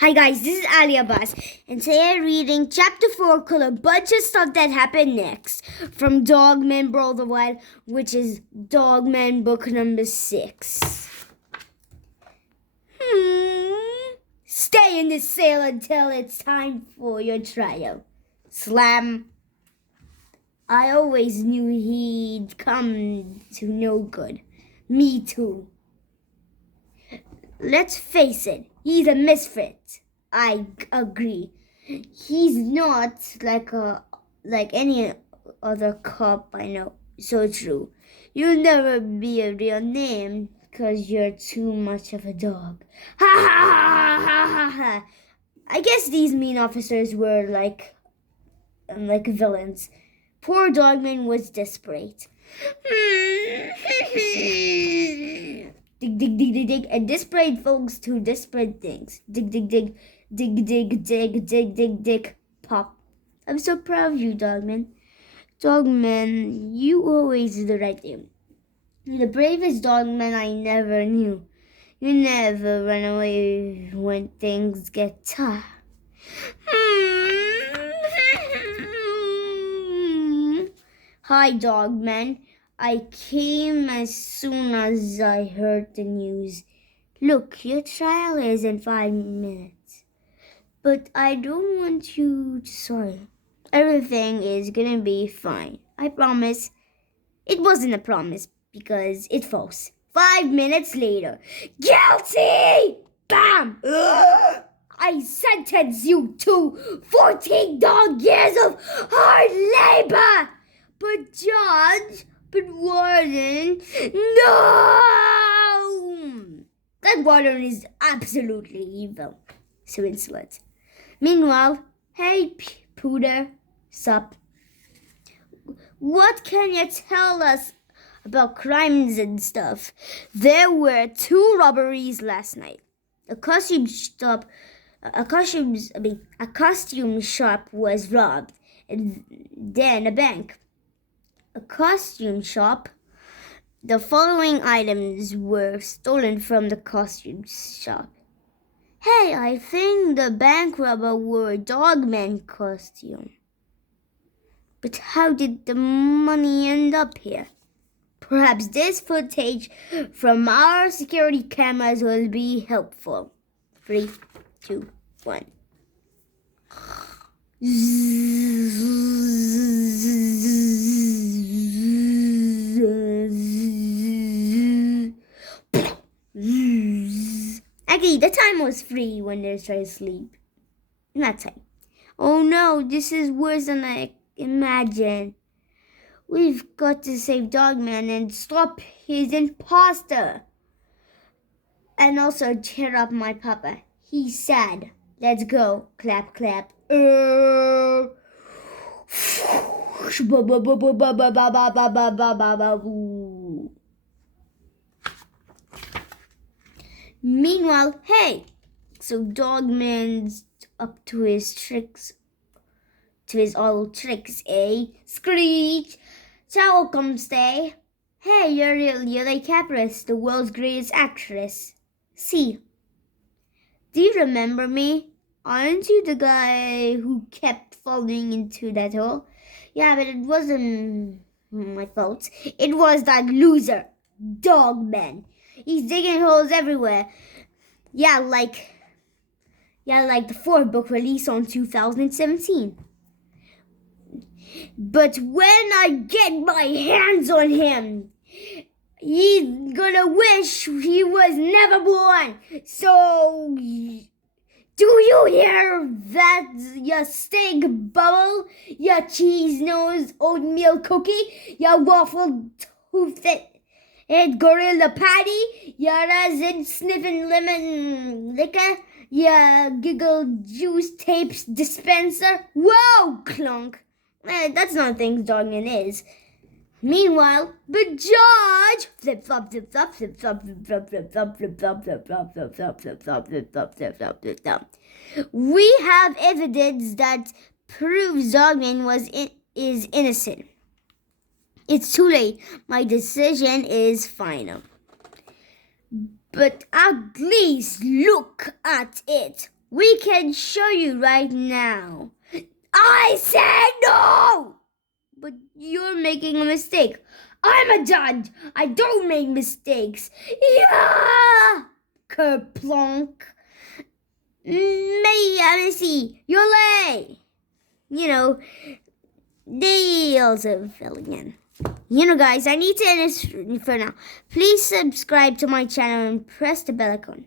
Hi guys, this is Ali Abbas, and today I'm reading Chapter 4 called A Bunch of Stuff That Happened Next from Dogman Brawl the Wild, which is Dogman book number 6. Stay in the cell until it's time for your trial. Slam. I always knew he'd come to no good. Me too. Let's face it, he's a misfit. I agree. He's not like any other cop I know. So true. You'll never be a real name because you're too much of a dog. Ha ha ha ha ha ha. I guess these mean officers were like villains. Poor Dogman was desperate. Dig, dig, dig, dig, dig, and desperate folks do desperate things. Dig, dig, dig, dig, dig, dig, dig, dig, dig, pop. I'm so proud of you, Dogman. Dogman, you always do the right thing. You're the bravest Dogman I never knew. You never run away when things get tough. Hi, Dogman. I came as soon as I heard the news. Look, your trial is in 5 minutes. But I don't want you to sorry. Everything is gonna be fine. I promise. It wasn't a promise because it's false. 5 minutes later. Guilty! Bam! Ugh! I sentence you to 14 dog years of hard labor! But Judge... But Warden, no! That Warden is absolutely evil. So insolent. Meanwhile, hey, Pooter, sup? What can you tell us about crimes and stuff? There were 2 robberies last night. A costume shop was robbed, and then a bank. A costume shop. The following items were stolen from the costume shop. Hey, I think the bank robber wore a Dogman costume. But how did the money end up here? Perhaps this footage from our security cameras will be helpful. 3, 2, 1. Actually, the time was free when they tried to sleep. In that time. Oh no, this is worse than I imagined. We've got to save Dogman and stop his imposter. And also cheer up my papa. He's sad. Let's go. Clap, clap. Meanwhile, hey, so Dogman's up to his tricks, to his old tricks, eh? Screech! Ciao, come stay. Hey, you're Lily Capris, the world's greatest actress. See, do you remember me? Aren't you the guy who kept falling into that hole? Yeah, but it wasn't my fault. It was that loser, Dogman. He's digging holes everywhere. Yeah, like the 4th book released on 2017. But when I get my hands on him, he's gonna wish he was never born. So, do you hear that, ya stink bubble, ya cheese-nosed oatmeal cookie, ya waffle-toothed gorilla patty, ya resin-sniffing lemon liquor, ya giggle juice tapes dispenser? Whoa, clunk! That's not things Dogman is. Meanwhile, but George flip flop flip flop flip flop flip flop flip flop flip flop flip flop flip flop flip flop flip flop flip flop flip flop. We have evidence that proves Dogman is innocent. It's too late. My decision is final. But at least look at it. We can show you right now. I said no! But you're making a mistake. I'm a judge. I don't make mistakes. Yeah! Kerplonk. Missy, you're late. They also fell again. Guys, I need to end this for now. Please subscribe to my channel and press the bell icon.